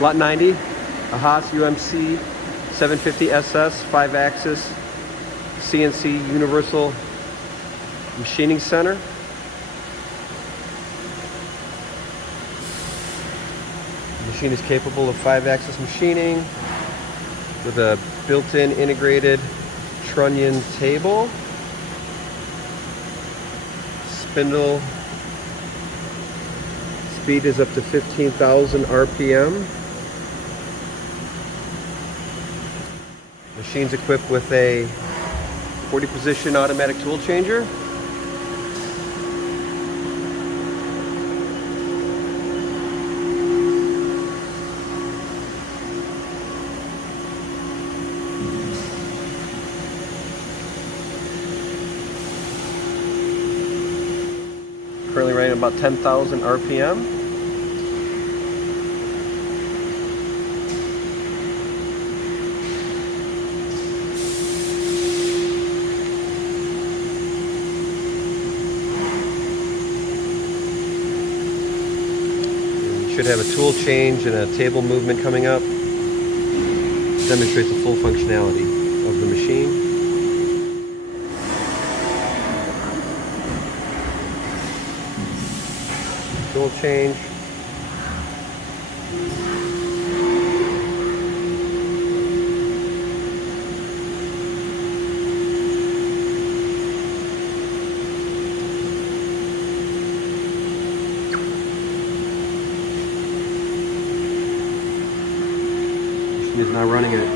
Lot 90, a Haas UMC-750SS 5-axis CNC Universal Machining Center. The machine is capable of 5-axis machining with a built-in integrated Trunnion table, spindle speed is up to 15,000 RPM. Machine's equipped with a 40 position automatic tool changer. Currently running about 10,000 RPM. You should have a tool change and a table movement coming up. Demonstrates the full functionality of the machine. Tool change. Machine is now running at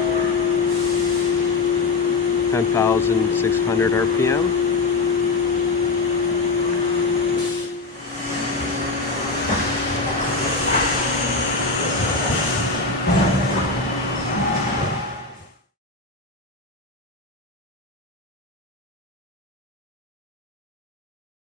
10,600 RPM.